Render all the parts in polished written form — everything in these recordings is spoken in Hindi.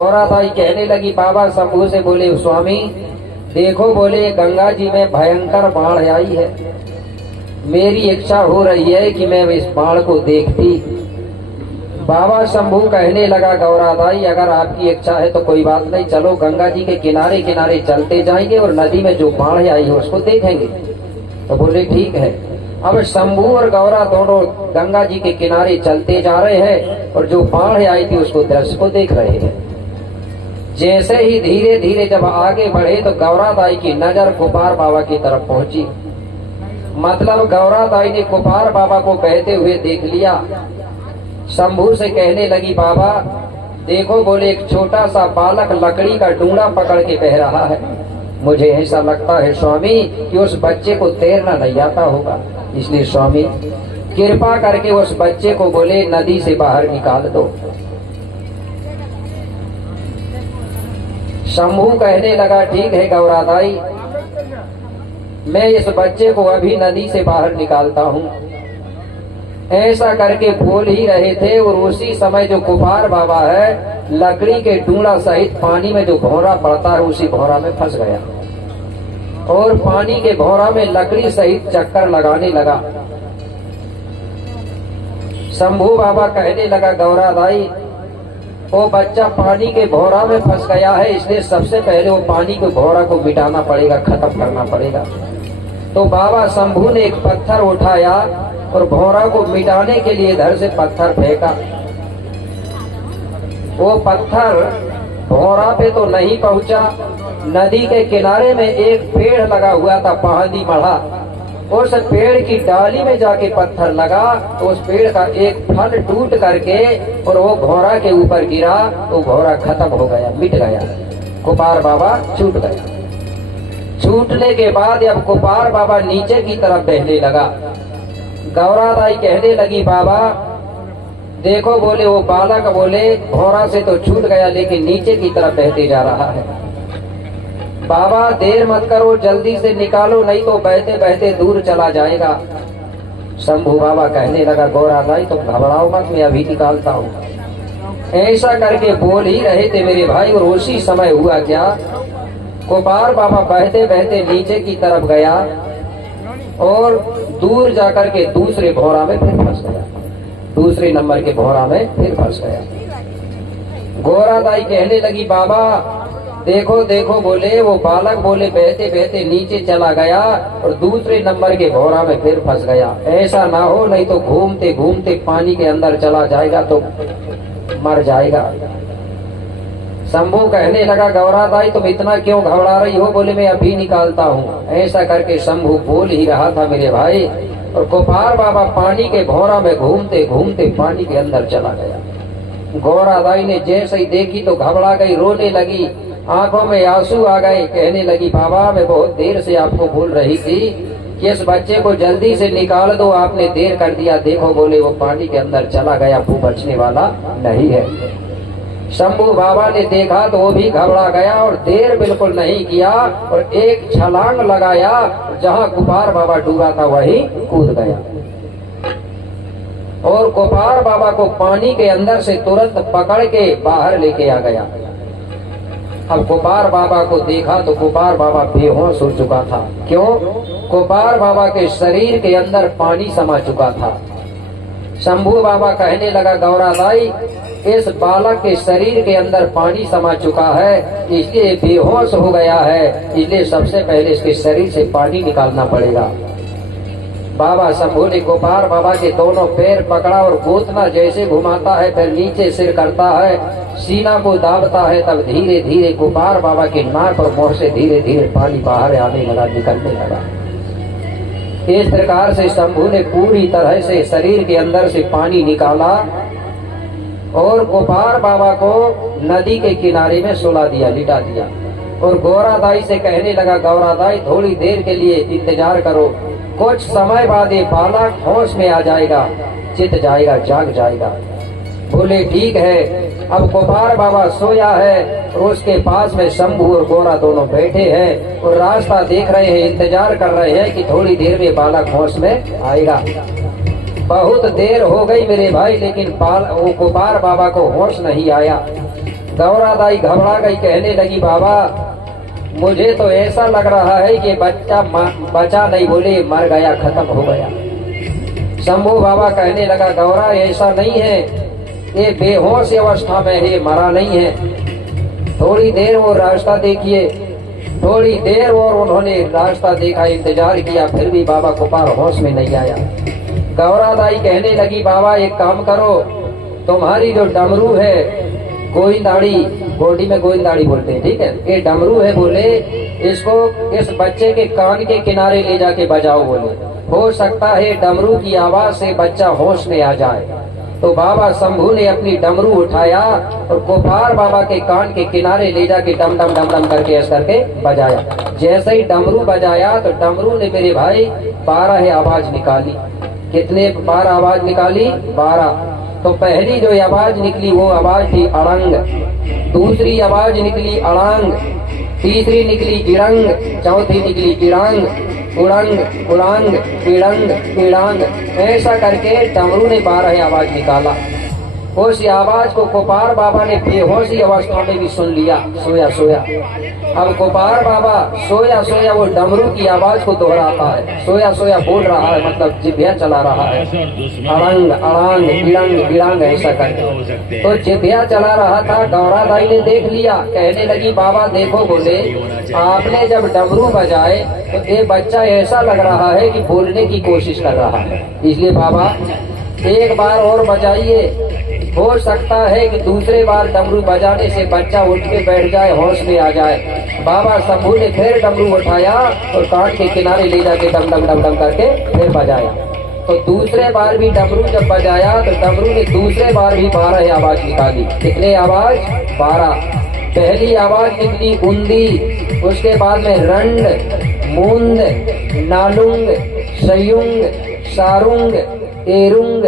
गौराबाई कहने लगी बाबा शंभू से, बोले स्वामी देखो, बोले गंगा जी में भयंकर बाढ़ आई है, मेरी इच्छा हो रही है कि मैं इस बाढ़ को देखती। बाबा शंभू कहने लगा गौराबाई अगर आपकी इच्छा है तो कोई बात नहीं, चलो गंगा जी के किनारे किनारे चलते जाएंगे और नदी में जो बाढ़ आई है उसको देखेंगे। तो बोले ठीक है। अब शंभू और गौरा दोनों गंगा जी के किनारे चलते जा रहे हैं और जो बाढ़ आई थी उसको दृश्य को देख रहे हैं। जैसे ही धीरे धीरे जब आगे बढ़े तो गौराबाई की नजर कुपार बाबा की तरफ पहुंची। मतलब गौराबाई ने कुपार बाबा को बहते हुए देख लिया। शंभू से कहने लगी बाबा देखो, बोले एक छोटा सा बालक लकड़ी का डूंडा पकड़ के बह रहा है, मुझे ऐसा लगता है स्वामी कि उस बच्चे को तैरना नहीं आता होगा, इसलिए स्वामी कृपा करके उस बच्चे को बोले नदी से बाहर निकाल दो। शंभू कहने लगा ठीक है गौराबाई, मैं इस बच्चे को अभी नदी से बाहर निकालता हूँ। ऐसा करके बोल ही रहे थे और उसी समय जो कुपार बाबा है लकड़ी के डूंडा सहित पानी में जो भौरा पड़ता है उसी भौरा में फंस गया और पानी के भौरा में लकड़ी सहित चक्कर लगाने लगा। शंभू बाबा कहने लगा गौराबाई वो बच्चा पानी के भौरा में फंस गया है, इसलिए सबसे पहले वो पानी के भौरा को मिटाना पड़ेगा, खत्म करना पड़ेगा। तो बाबा शंभू ने एक पत्थर उठाया और भौरा को मिटाने के लिए इधर से पत्थर फेंका। वो पत्थर भौरा पे तो नहीं पहुंचा, नदी के किनारे में एक पेड़ लगा हुआ था पहाड़ी मढ़ा, उस पेड़ की डाली में जाके पत्थर लगा तो उस पेड़ का एक फल टूट करके और वो घोड़ा के ऊपर गिरा तो घोड़ा खत्म हो गया, मिट गया, कुपार बाबा छूट गया। छूटने के बाद अब कुपार बाबा नीचे की तरफ बहने लगा। गौराबाई कहने लगी बाबा देखो, बोले वो बालक बोले घोड़ा से तो छूट गया लेकिन नीचे की तरफ बहते जा रहा है। बाबा देर मत करो, जल्दी से निकालो नहीं तो बहते बहते दूर चला जाएगा। शंभू बाबा कहने लगा गौराबाई तुम घबराओ मत, मैं अभी निकालता हूँ। ऐसा करके बोल ही रहे थे मेरे भाई और उसी समय हुआ क्या, कुपार बाबा बहते बहते नीचे की तरफ गया और दूर जाकर के दूसरे भौरा में फिर फंस गया, दूसरे नंबर के भौरा में फिर फंस गया। गौराबाई कहने लगी बाबा देखो देखो, बोले वो बालक बोले बहते बहते नीचे चला गया और दूसरे नंबर के भौरा में फिर फंस गया, ऐसा ना हो नहीं तो घूमते घूमते पानी के अंदर चला जाएगा तो मर जाएगा। शंभू कहने लगा गौराबाई तुम इतना क्यों घबरा रही हो, बोले मैं अभी निकालता हूँ। ऐसा करके शंभू बोल ही रहा था मेरे भाई और कुपार बाबा पानी के भौरा में घूमते घूमते पानी के अंदर चला गया। गौराबाई ने जैसे ही देखी तो घबरा गई, रोने लगी, आंखों में आंसू आ गए। कहने लगी बाबा मैं बहुत देर से आपको बोल रही थी कि इस बच्चे को जल्दी से निकाल दो, आपने देर कर दिया, देखो बोले वो पानी के अंदर चला गया, वो बचने वाला नहीं है। शंभू बाबा ने देखा तो वो भी घबरा गया और देर बिल्कुल नहीं किया और एक छलांग लगाया, जहाँ कुपार बाबा डूबा था वहीं कूद गया और कुपार बाबा को पानी के अंदर से तुरंत पकड़ के बाहर लेके आ गया। अब कुपार बाबा को देखा तो कुपार बाबा बेहोश हो चुका था। क्यों? कुपार बाबा के शरीर के अंदर पानी समा चुका था। शंभू बाबा कहने लगा गौराबाई इस बालक के शरीर के अंदर पानी समा चुका है, इसलिए बेहोश हो गया है, इसलिए सबसे पहले इसके शरीर से पानी निकालना पड़ेगा। बाबा शंभू ने कुपार बाबा के दोनों पैर पकड़ा और गोतना जैसे घुमाता है फिर नीचे सिर करता है, सीना को दाबता है, तब धीरे धीरे कुपार बाबा के नाक और मुंह से धीरे धीरे पानी बाहर आने लगा, निकलने लगा। इस प्रकार से शंभू ने पूरी तरह से शरीर के अंदर से पानी निकाला और कुपार बाबा को नदी के किनारे में सुला दिया, लिटा दिया और गौराबाई से कहने लगा गौराबाई थोड़ी देर के लिए इंतजार करो, कुछ समय बाद ये बालक होश में आ जाएगा, चित जाएगा, जाग जाएगा। बोले ठीक है। अब कुपार बाबा सोया है और उसके पास में शंभू और गोरा दोनों बैठे हैं और रास्ता देख रहे हैं, इंतजार कर रहे हैं कि थोड़ी देर में बालक होश में आएगा। बहुत देर हो गई मेरे भाई, लेकिन वो कुपार बाबा को होश नहीं आया। गौरा दाई घबरा गई, कहने लगी बाबा मुझे तो ऐसा लग रहा है कि बच्चा बचा नहीं, बोले मर गया, खत्म हो गया। शंभू बाबा कहने लगा गौरा ऐसा नहीं है, ये बेहोश अवस्था में है, मरा नहीं है। थोड़ी देर वो रास्ता देखिए। थोड़ी देर और उन्होंने रास्ता देखा, इंतजार किया, फिर भी बाबा कोपार होश में नहीं आया। गौरा दाई कहने लगी बाबा एक काम करो, तुम्हारी जो डमरू है गोविंदाड़ी, गोडी में गोविंदाड़ी बोलते हैं, ठीक है, ये डमरू है, बोले इसको इस बच्चे के कान के किनारे ले जाके बजाओ, बोले हो सकता है डमरू की आवाज से बच्चा होश में आ जाए। तो बाबा शंभू ने अपनी डमरू उठाया और कोपार बाबा के कान के किनारे ले जाके डम डम डम डम करके ऐसा करके बजाया। जैसे ही डमरू बजाया तो डमरू ने मेरे भाई 12 आवाज निकाली। कितने 12 आवाज निकाली? 12। तो पहली जो आवाज निकली वो आवाज थी अड़ंग, दूसरी आवाज निकली अड़ांग, तीसरी निकली इड़ंग, चौथी निकली इड़ांग, उड़ंग उड़ांग इड़ंग इड़ांग। ऐसा करके डमरू ने 12 आवाज निकाला। उस आवाज को कोपार बाबा ने बेहोशी अवस्था में भी सुन लिया, सोया सोया। अब कोपार बाबा सोया सोया वो डमरू की आवाज को दोहराता है, सोया सोया बोल रहा है, मतलब जिभ्या चला रहा है, अड़ंग अड़ांग इड़ंग इड़ांग ऐसा करके। तो जिभ्या चला रहा था। गौरा दाई ने देख लिया, कहने लगी बाबा देखो, बोले आपने जब डमरू बजाए तो ये बच्चा ऐसा लग रहा है कि बोलने की कोशिश कर रहा है, इसलिए बाबा एक बार और बजाइए, हो सकता है कि दूसरे बार डमरू बजाने से बच्चा उठ के बैठ जाए, होश में आ जाए। बाबा शंभू ने फिर डमरू उठाया और कान के किनारे ले जाके डम डम डम डम करके फिर बजाया। तो दूसरे बार भी डमरू जब बजाया तो डमरू ने दूसरे बार भी 12 आवाज निकाली। कितने आवाज? 12। पहली आवाज निकली उंदी, उसके बाद में रंड, मूंद, नालुंग, सयुंग, सारुंग, एरुंग,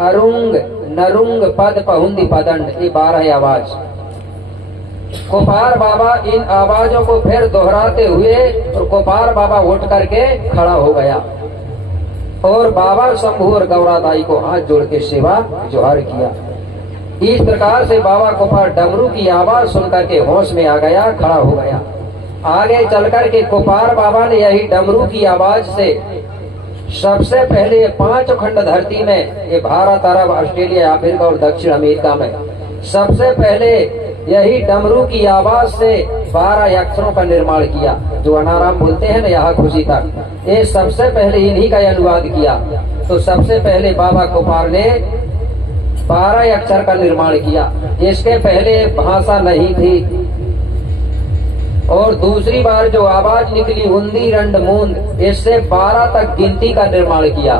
अरुंग, नरुंग, पद, पहुंदी, पदंड, ये 12 आवाज। कोपार बाबा इन आवाजों को फिर दोहराते हुए और कोपार बाबा उठ करके खड़ा हो गया और बाबा शंभू और गौरा दाई को हाथ जोड़ के सेवा जोहार किया। इस प्रकार से बाबा कोपार डमरू की आवाज सुन करके होश में आ गया, खड़ा हो गया। आगे चल करके कोपार बाबा ने यही डमरू की आवाज से सबसे पहले 5 खंड धरती में, ये भारत, अरब, ऑस्ट्रेलिया, अफ्रीका और दक्षिण अमेरिका में सबसे पहले यही डमरू की आवाज से 12 अक्षरों का निर्माण किया। जो अनाराम बोलते हैं ना यहाँ खुशी तक, ये सबसे पहले इन्हीं का अनुवाद किया। तो सबसे पहले बाबा कोपार ने 12 अक्षर का निर्माण किया, इसके पहले भाषा नहीं थी। और दूसरी बार जो आवाज निकली हुंदी रंड मूंद, इससे 12 तक गिनती का निर्माण किया।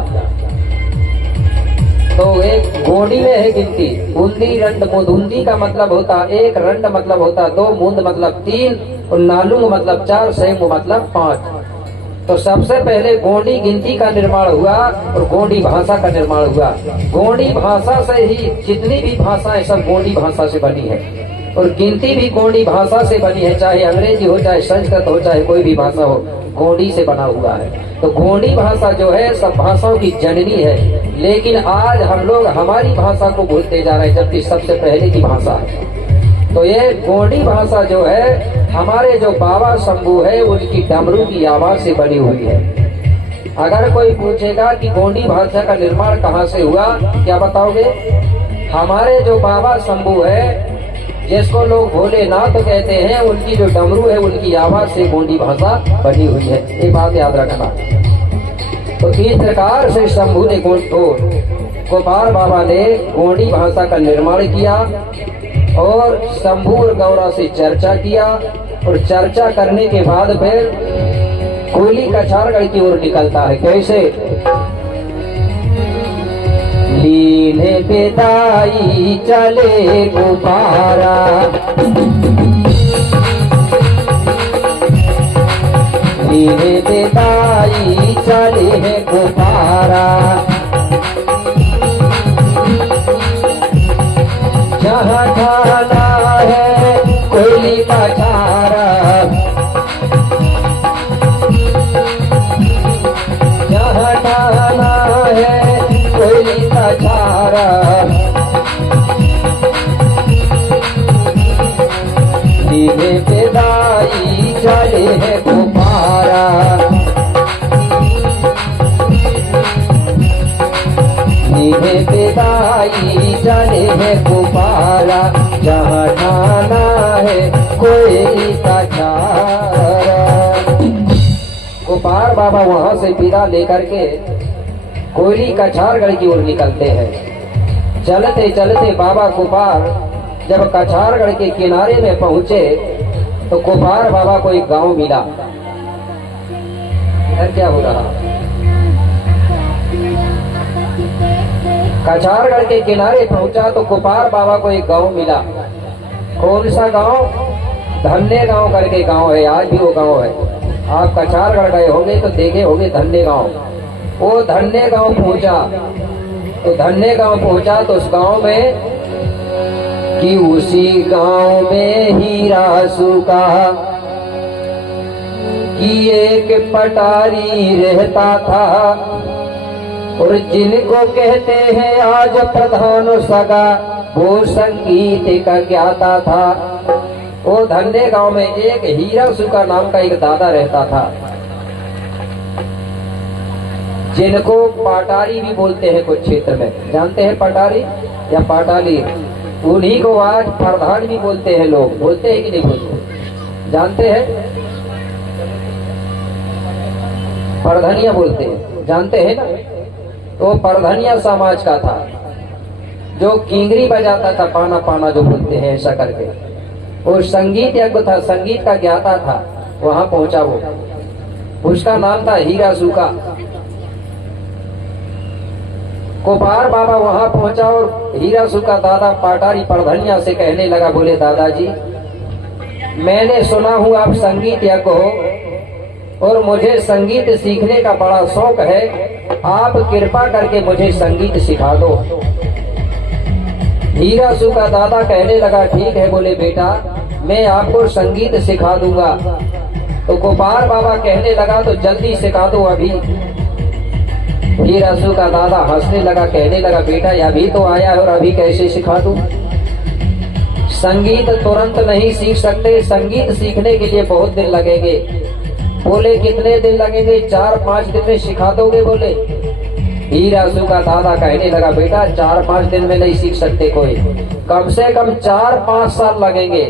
तो एक गोडी में है गिनती, हुंदी रंड मूंद। हुंदी का मतलब होता 1, रंड मतलब होता 2, मूंद मतलब 3 और नालुंग मतलब 4, सेंग मतलब 5। तो सबसे पहले गोंडी गिनती का निर्माण हुआ और गोंडी भाषा का निर्माण हुआ। गोंडी भाषा से ही जितनी भी भाषाएं सब गोंडी भाषा से बनी है और गिनती भी गोंडी भाषा से बनी है, चाहे अंग्रेजी हो, चाहे संस्कृत हो, चाहे कोई भी भाषा हो, गोंडी से बना हुआ है। तो गोंडी भाषा जो है सब भाषाओं की जननी है, लेकिन आज हम लोग हमारी भाषा को भूलते जा रहे हैं, जबकि सबसे पहले की भाषा है। तो ये गोंडी भाषा जो है हमारे जो बाबा शंभू है उनकी डमरू की आवाज से बनी हुई है। अगर कोई पूछेगा कि गोंडी भाषा का निर्माण कहाँ से हुआ, क्या बताओगे? हमारे जो बाबा शंभू है, जिसको लोग भोलेनाथ कहते हैं, उनकी जो डमरू है उनकी आवाज से गोंडी भाषा बनी हुई है, ये बात याद रखना। तो इस प्रकार से शंभू ने कोपार बाबा ने गोंडी भाषा का निर्माण किया और शंभू और गौरा से चर्चा किया और चर्चा करने के बाद फिर कोयली कछारगढ़ की ओर निकलता है। कैसे? लीले बेदाई चले गुब्बारा, लीले बेदाई चले गुब्बारा, जहाँ ठाना है कोयली का छारा, जहाँ ठाना है कोयली का छारा, सीने पे दाई चले है कुमारा, सीने पे दाई चले है कुमारा, जहाँ ठाना है कोयली का चारा। कुपार बाबा वहां से विदा लेकर के कोयली कछारगढ़ की ओर निकलते हैं। चलते चलते बाबा कुपार जब कछारगढ़ के किनारे में पहुंचे तो कुपार बाबा को एक गांव मिला। इधर क्या हो रहा? कछारगढ़ के किनारे पहुंचा तो कुपार बाबा को एक गांव मिला। कौन सा गांव? धन्य गांव करके गांव है, आज भी वो गांव है। आप कछारगढ़ गए होंगे तो देखे होंगे धन्य गांव। वो धन्य गांव पहुंचा तो धन्य गांव पहुंचा तो उस गांव में कि उसी गांव में हीरा सुका कि एक पटारी रहता था, और जिनको कहते हैं आज प्रधान सगा वो संगीत का ज्ञाता था। वो धन्य गांव में एक हीरा सुका नाम का एक दादा रहता था, जिनको पाटारी भी बोलते हैं कुछ क्षेत्र में। जानते हैं पटारी या पाटाली? उन्हीं को आज प्रधान भी बोलते हैं लोग। बोलते हैं कि नहीं बोलते? जानते हैं? परधनिया बोलते हैं, जानते हैं ना? तो परधनिया समाज का था जो किंगरी बजाता था, पाना पाना जो बोलते हैं ऐसा करके। वो संगीत यज्ञ था, संगीत का ज्ञाता था। वहां पहुंचा वो, उसका नाम था हीरा सुका। कुपार बाबा वहां पहुंचा और हीरा सुका दादा पाटारी परधनिया से कहने लगा, बोले दादाजी मैंने सुना हूं आप संगीत यज्ञ हो और मुझे संगीत सीखने का बड़ा शौक है, आप कृपा करके मुझे संगीत सिखा दो। हीरा सुका दादा कहने लगा ठीक है, बोले बेटा मैं आपको संगीत सिखा दूंगा। तो कुपार बाबा कहने लगा तो जल्दी सिखा दो अभी। हीरा सुका दादा हंसने लगा, कहने लगा बेटा अभी तो आया है और अभी कैसे सिखा दूं? संगीत तुरंत नहीं सीख सकते, संगीत सीखने के लिए बहुत दिन लगेंगे। बोले कितने दिन लगेंगे? 4-5 दिन में सिखा दोगे? बोले हीरा सुका दादा कहने लगा बेटा 4-5 दिन में नहीं सीख सकते कोई, कम से कम 4-5 साल लगेंगे।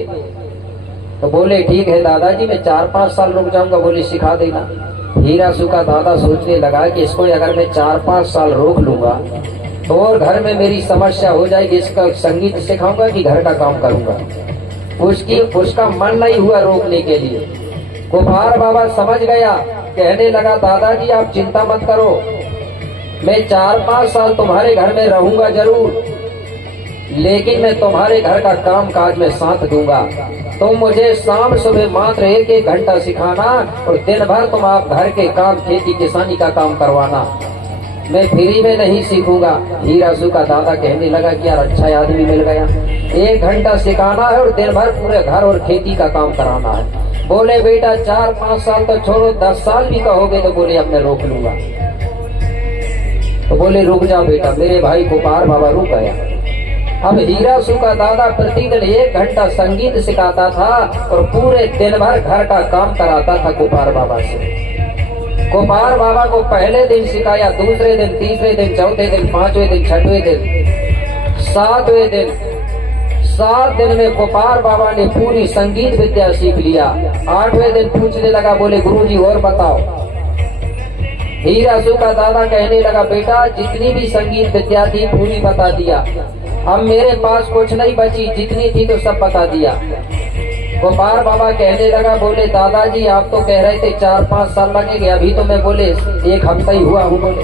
तो बोले ठीक है दादाजी मैं 4-5 साल रुक जाऊंगा, बोले सिखा देना। हीरा सुका दादा सोचने लगा कि इसको अगर मैं 4-5 साल रोक लूंगा तो और घर में मेरी समस्या हो जाएगी, इसका संगीत सिखाऊंगा कि घर का काम करूंगा। उसका मन नहीं हुआ रोकने के लिए। कुपार बाबा समझ गया, कहने लगा दादाजी आप चिंता मत करो, मैं 4-5 साल तुम्हारे घर में रहूंगा जरूर, लेकिन मैं तुम्हारे घर का काम काज में साथ दूंगा। तुम मुझे शाम सुबह मात्र 1-1 घंटा सिखाना और दिन भर तुम आप घर के काम खेती किसानी का काम करवाना, मैं फ्री में नहीं सीखूंगा। हीरा सुका दादा कहने लगा कि यार अच्छा आदमी मिल गया, 1 घंटा सिखाना है और दिन भर पूरे घर और खेती का काम कराना है। बोले बेटा 4-5 साल तो छोड़ो, 10 साल भी कहोगे तो बोले अब मैं रोक लूंगा। तो बोले रुक जा बेटा। मेरे भाई कुपार बाबा रुक गया। अब हीरा सुका दादा प्रतिदिन 1 घंटा संगीत सिखाता था और पूरे दिन भर घर का काम कराता था कुपार बाबा से। कुपार बाबा को पहले दिन सिखाया, दूसरे दिन, तीसरे दिन, चौथे दिन, 5वें दिन, 6वें दिन, 7वें दिन, 7 दिन में कुपार बाबा ने पूरी संगीत विद्या सीख लिया। 8वें दिन पूछने लगा, बोले गुरुजी और बताओ। हीरा सुका दादा कहने लगा बेटा जितनी भी संगीत विद्या थी पूरी बता दिया, अब मेरे पास कुछ नहीं बची, जितनी थी तो सब बता दिया। कुपार बाबा कहने लगा, बोले दादाजी आप तो कह रहे थे 4-5 साल लगेंगे, अभी तो मैं बोले 1 हफ्ता ही हुआ हूँ, बोले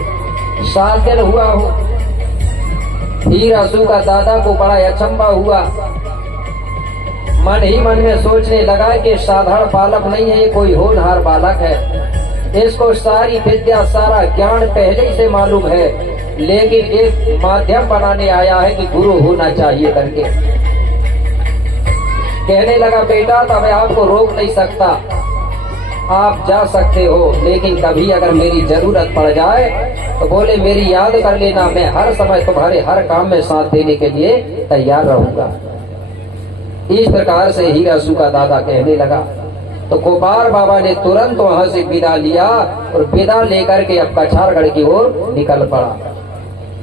7 दिन हुआ हूँ। हीरा सुका दादा को बड़ा अचंभा हुआ, मन ही मन में सोचने लगा कि साधारण बालक नहीं है, ये कोई होनहार बालक है, इसको सारी विद्या सारा ज्ञान पहले से मालूम है, लेकिन एक माध्यम बनाने आया है कि गुरु होना चाहिए करके। कहने लगा बेटा तब मैं आपको रोक नहीं सकता, आप जा सकते हो, लेकिन कभी अगर मेरी जरूरत पड़ जाए तो बोले मेरी याद कर लेना, मैं हर समय तुम्हारे हर काम में साथ देने के लिए तैयार रहूंगा। इस प्रकार से हीरासू का दादा कहने लगा। तो कोपार बाबा ने तुरंत वहां से विदा लिया और विदा लेकर के अब कछारगढ़ की ओर निकल पड़ा।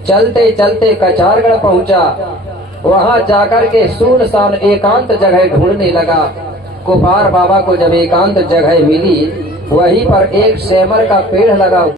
चलते चलते कछारगढ़ पहुंचा। वहां जाकर के सुनसान एकांत जगह ढूंढने लगा। कोपार बाबा को जब एकांत जगह मिली, वहीं पर एक सेमर का पेड़ लगा।